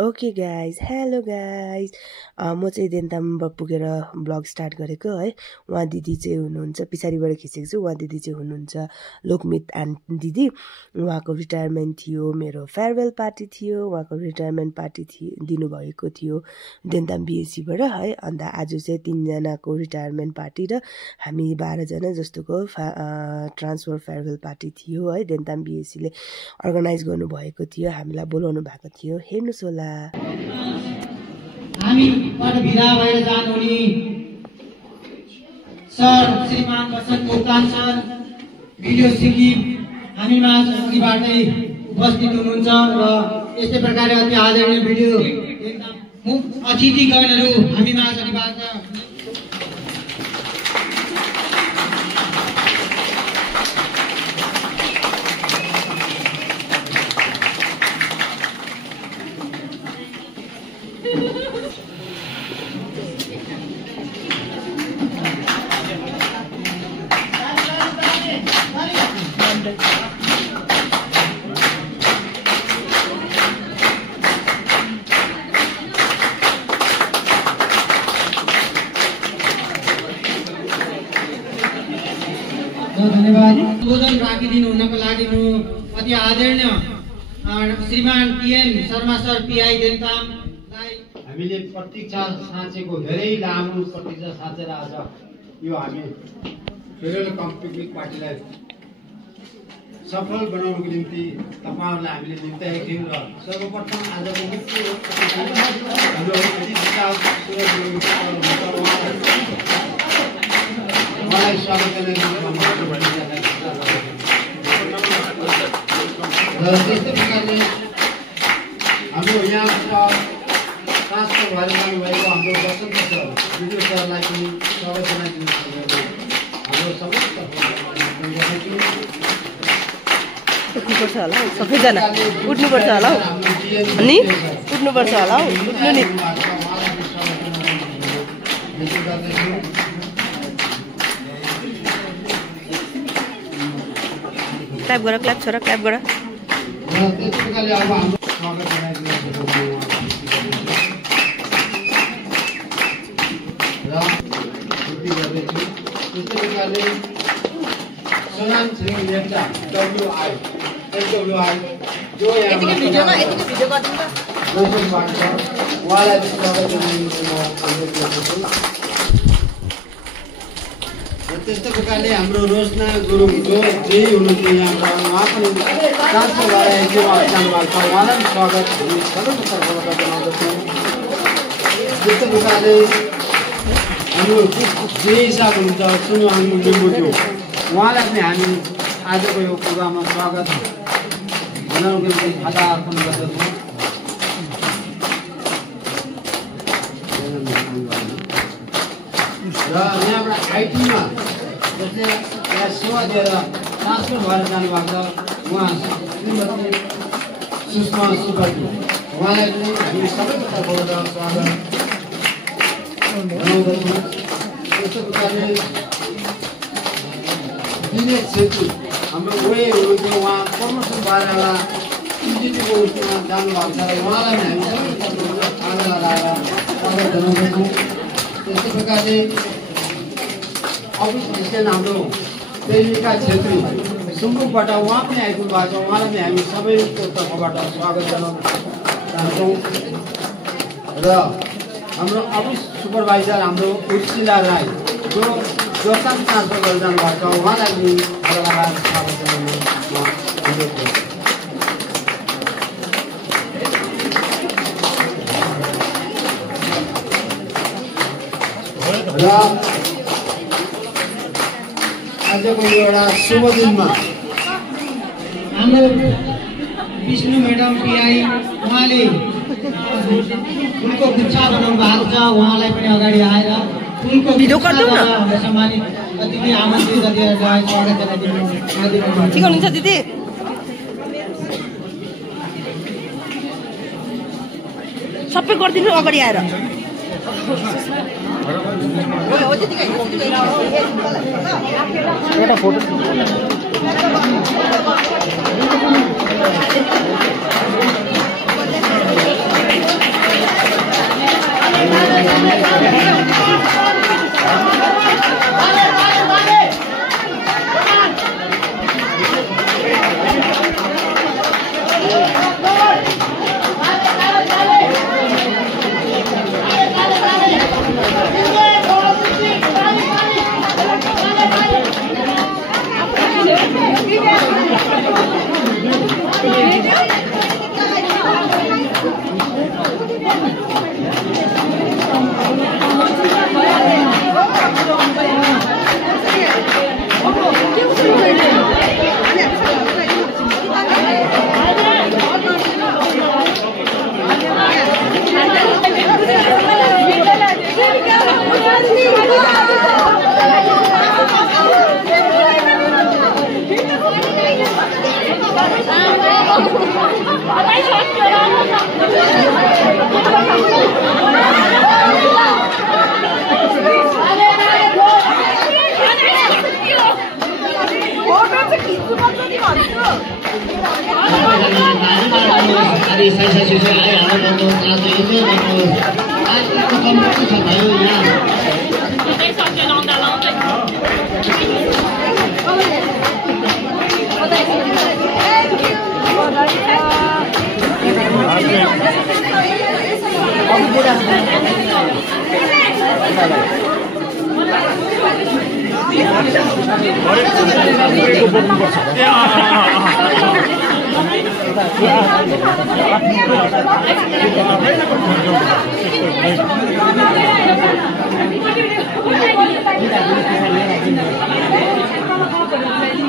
Okay guys, hello guys, म चाहिँ देन्तामबाट पुगेर ब्लग स्टार्ट गरेको है। उहाँ दिदी चाहिँ हुनुहुन्छ, पछाडिबाट खिचेको छु। उहाँ दिदी चाहिँ हुनुहुन्छ लोकमित एन्ड दिदी। उहाँको रिटायरमेन्ट थियो, मेरो फेयरवेल पार्टी थियो, उहाँको रिटायरमेन्ट पार्टी दिनुभएको थियो देन्ताम बिएसीबाट है। अन्त आज चाहिँ 3 जनाको रिटायरमेन्ट पार्टी र हामी 12 जना जस्तोको ट्रान्सफर फेयरवेल पार्टी थियो है। देन्ताम बिएसीले अर्गनाइज गर्नुभएको थियो, हामीलाई बोलाउनु भएको थियो। हेर्नुहोस् होला। हामी पद भिरा भएर जानुहुने सर श्रीमान बसन्त मोक्तान सर भिडियो सिक्किम हामीमा अघिबाटै उपस्थित हुनुहुन्छ र यस्तै प्रकारले अति आदरणीय भिडियो अतिथिगणहरू हामीमा अघिबाट धन्यवाद। सम्बोधन राखिदिनु हुनको लागि अति आदरणीय श्रीमान पीएन शर्मा सर पीआई देन्तामलाई हामीले प्रतीक्षा साँचेको धेरै लामो प्रतीक्षा साँचेर आज यो हामी फेयरवेल पिकनिक पार्टीलाई सफल बनाउनको निम्ति तपाईहरुलाई हामीले निम्त्याएका थियौँ र सर्वप्रथम आजको मुख्य हाम्रो मलाई स्वागत गर्न र त्यस्तै प्रकारले हाम्रो यहाँ ट्रान्सफर भएर जानुभएको हाम्रो बसन्त सर भिडियो सरलाई पनि स्वागत जनाइदिनु हाम्रो समस्त उठ्नुपर्छ होला हौ, सबैजना उठ्नुपर्छ होला हौ, अनि उठ्नुपर्छ होला हौ, उठ्नु नि। क्ल्याप गर, क्ल्याप छोरा, क्ल्याप गर। त्यस्तै प्रकारले अब हाम्रो स्वागत जनाइदिनु र छुट्टी गर्दैछु। त्यस्तै प्रकारले सोनाम छिरिङ लेप्चा डब्लुआई जो यहाँ उहाँलाई स्वागत जनाइदिनु त्यस्तै प्रकारले हाम्रो रोशना गुरुङ जो जेही हुनुहुन्छ यहाँबाट उहाँ पनि ट्रान्सफर भएर एक्जिटमा जानुभएको छ, उहाँलाई पनि स्वागत हामी सबैको तर्फबाट जनाउँदछौँ। त्यस्तै प्रकारले हाम्रो जे हिसाब हुनुहुन्छ सुनवाङ लिम्बुज्यू उहाँलाई पनि हामी आजको यो प्रोग्राममा स्वागत जनाउनको निम्ति खाता अर्पण गर्दछौँ। र यहाँबाट आइटीमा जसले यहाँ सेवा दिएर ट्रान्सफर भएर जानुभएको छ उहाँ श्रीमती सुषमा सुब्बाजी उहाँलाई पनि हामी सबैको तर्फबाट स्वागत जनाउँदछौँ। त्यस्तै प्रकारले दिनेश छेत्री हाम्रो ओए हुनुहुन्थ्यो, उहाँ प्रमोसन भएर एउटा इन्जिनियरको उसमा जानुभएको छ, उहाँलाई पनि हामी सबैको तर्फबाट आग्रह लगाएर स्वागत जनाउँदछौँ। त्यस्तै प्रकारले अफिस एसिस्टेन्ट हाम्रो प्रेमिका छेत्री सुम्बुकबाट उहाँ पनि आइपुग्नु भएको छ, उहाँलाई पनि हामी सबैको तर्फबाट स्वागत जनाउन चाहन्छौँ। र हाम्रो अफिस सुपरभाइजर हाम्रो उर्सिला राई जो जोरथाङ ट्रान्सफर गरेर जानुभएको छ, उहाँलाई पनि लगाएर स्वागत जनाउन र आजको यो एउटा शुभ दिनमा हाम्रो विष्णु म्याडम पीआई उहाँले फुलको गुच्छा बनाउनु भएको छ, उहाँलाई पनि अगाडि आएर फुलको सम्मानित अतिथि आमन्त्रित गरेर स्वागत जनाइदिनु। ठिक हुनुहुन्छ दिदी? सबै गरिदिनु अगाडि आएर। एउटा फोटो अगाडि साइसाइसिसै आइहाल्नु भन्नु चाहन्छु यसो भन्नुहोस् आजको कम्ती छ भयो यहाँ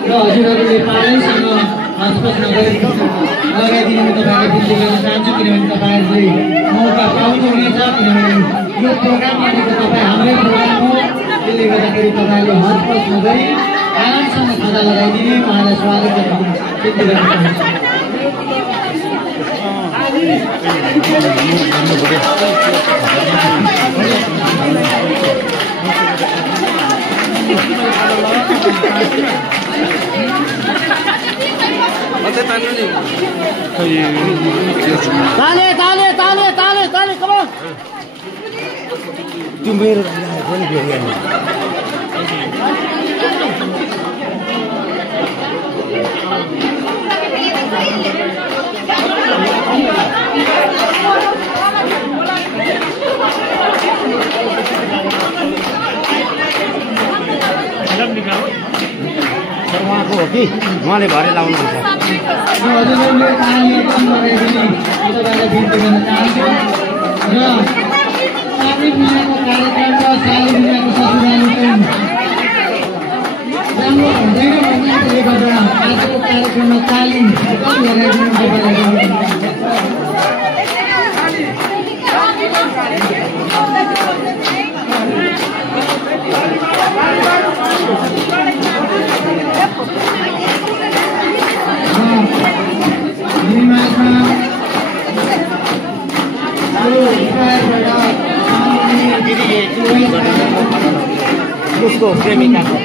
र हजुरहरूले पालैसँग हस्पस लगाइदिनु म तपाईँलाई बिन्ती गर्न चाहन्छु किनभने तपाईँहरूले मौका पाउनुहुनेछ किनभने यो प्रोग्राम भनेको तपाईँ हाम्रै प्रोग्राम हो त्यसले गर्दाखेरि तपाईँले हस्पस नगरी आरामसँग खाता लगाइदिने उहाँलाई स्वागत गर्न बिन्ती गर्न ताले ताले ताले ताले ताले कम अन त्यो मेरो पनि उहाँको हो कि उहाँले भरे लाउनुहुन्छ हजुरहरूले पानी एकदम लगाइदिने तपाईँलाई बिन्ती गर्न चाहन्छु र साली बिनाको कार्यक्रम र साली बिनाको ससुराली चाहिँ राम्रो हुँदैन भन्नाले गर्दा आजको कार्यक्रममा ताली एकदम लगाइदिनु तपाईँलाई उसको प्रेमिकाको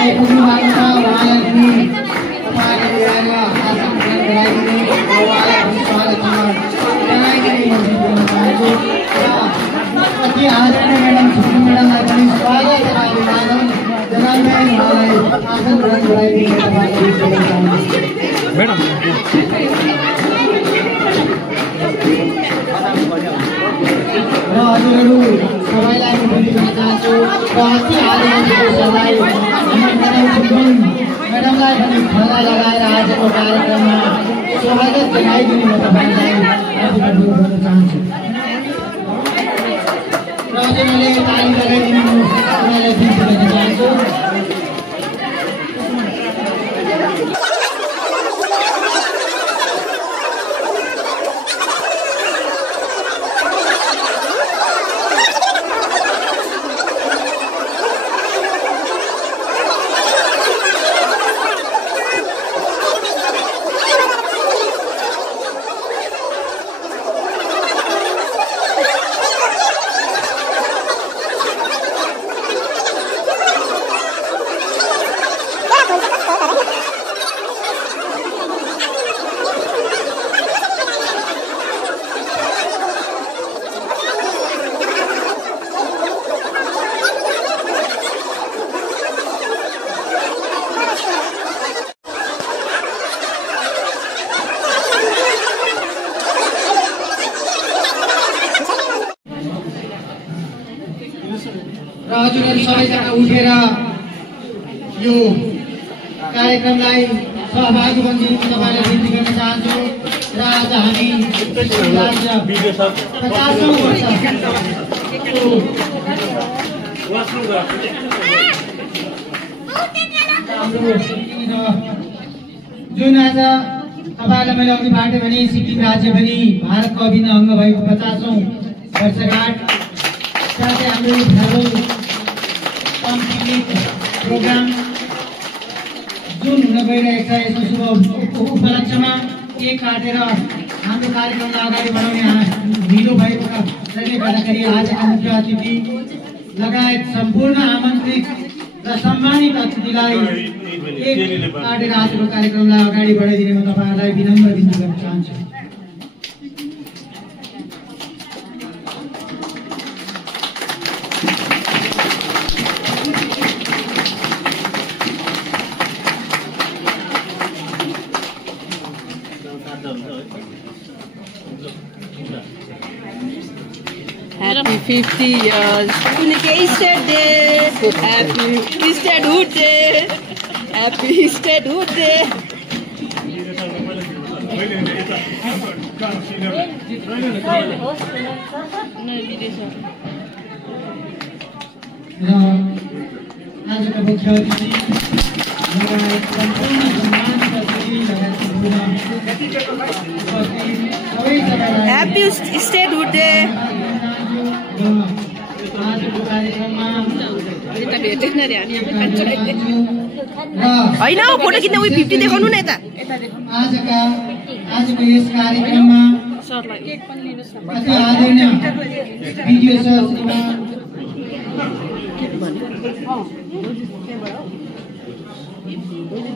आइपुग्नु भएको छ उहाँलाई पनि तपाईँले ल्याएर आसन गराइदिने उहाँलाई पनि स्वागत जनाइदिने म दिन चाहन्छु र अति आदरणीय म्याडम छुट्टी म्याडमलाई पनि स्वागत र अभिवादन जनाउँदै उहाँलाई आसन ग्रहण गराइदिने तपाईँलाई बिन्ती गर्न चाहन्छु र हजुरहरू सबैलाई म बिन्ती गर्न चाहन्छु र अति आदरणीय सबैलाई म्याडमलाई पनि खाना लगाएर आजको कार्यक्रममा स्वागत जनाइदिनु म तपाईँलाई अभिवादन गर्न चाहन्छु र हजुरहरूले ताली लगाइदिनु उनीहरूलाई बिन्ती गर्न चाहन्छु र हजुरहरू सबैजना उठेर यो कार्यक्रमलाई सहभागी बनिदिनु तपाईँलाई बिन्ती गर्न चाहन्छु र आज हामी 50औं वर्ष जुन आज तपाईँलाई मैले अघि बाटे भने सिक्किम राज्य पनि भारतको अभिन्न अङ्ग भएको 50औं वर्षगाँठ साथै हाम्रो फेलो प्रोग्राम जुन हुन गइरहेको छ यसको शुभ उपलक्ष्यमा केक काटेर हाम्रो कार्यक्रमलाई अगाडि बढाउने ढिलो भएको कारणले गर्दाखेरि आजका मुख्य अतिथि लगायत सम्पूर्ण आमन्त्रित र सम्मानित अतिथिलाई एक काटेर आजको कार्यक्रमलाई अगाडि बढाइदिने म तपाईँहरूलाई विनम्र बिन्ती गर्न चाहन्छु। Happy 50 years. Unike State Day. Happy Statehood Day. Happy Statehood Day. आजका मुख्य अतिथि सम्पूर्ण सम्मानित अतिथि Happy Statehood Day. होइन फोटो खिच्न उयो 50 देखाउनु न यता। आजको यस कार्यक्रममा अति आदरणीय भिडियो सर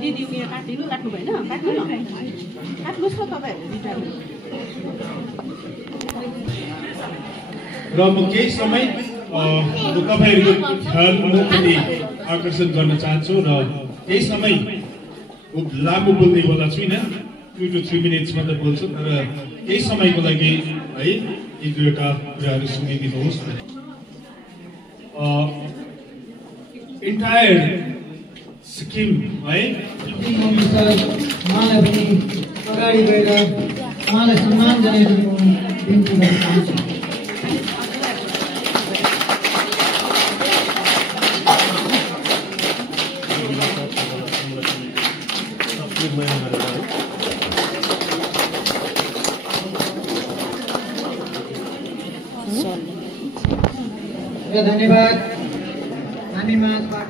दिदी उयो काटिनु काट्नु भएन काट्नु न काट्नुस् न तपाईहरु र म केही समय तपाईहरुको ध्यान म पनि आकर्षण गर्न चाहन्छु र केही समय लामो बोल्नेवाला छुइनँ 2 to 3 minutes मात्र बोल्छु तर केही समयको लागि है एक दुईवटा कुराहरू सुनिदिनुहोस्। इन्टायर सिक्किम है उहाँलाई पनि अगाडि गएर उहाँलाई सम्मान जनाइदिनु बिन्ती गर्न चाहन्छु। धन्यवाद। हामी माझबाट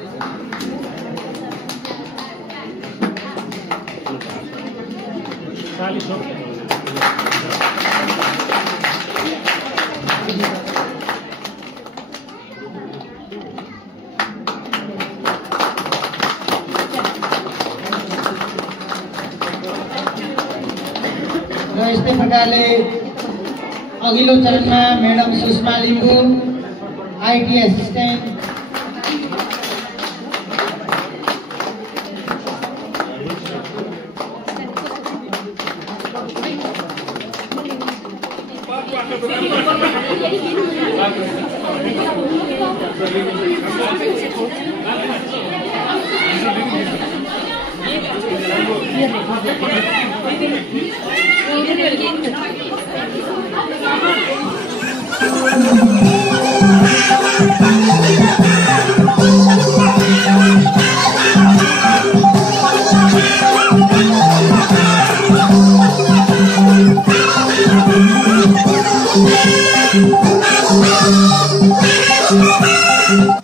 र यस्तै प्रकारले अघिल्लो चरणमा madam Sushma Limbu IT assistant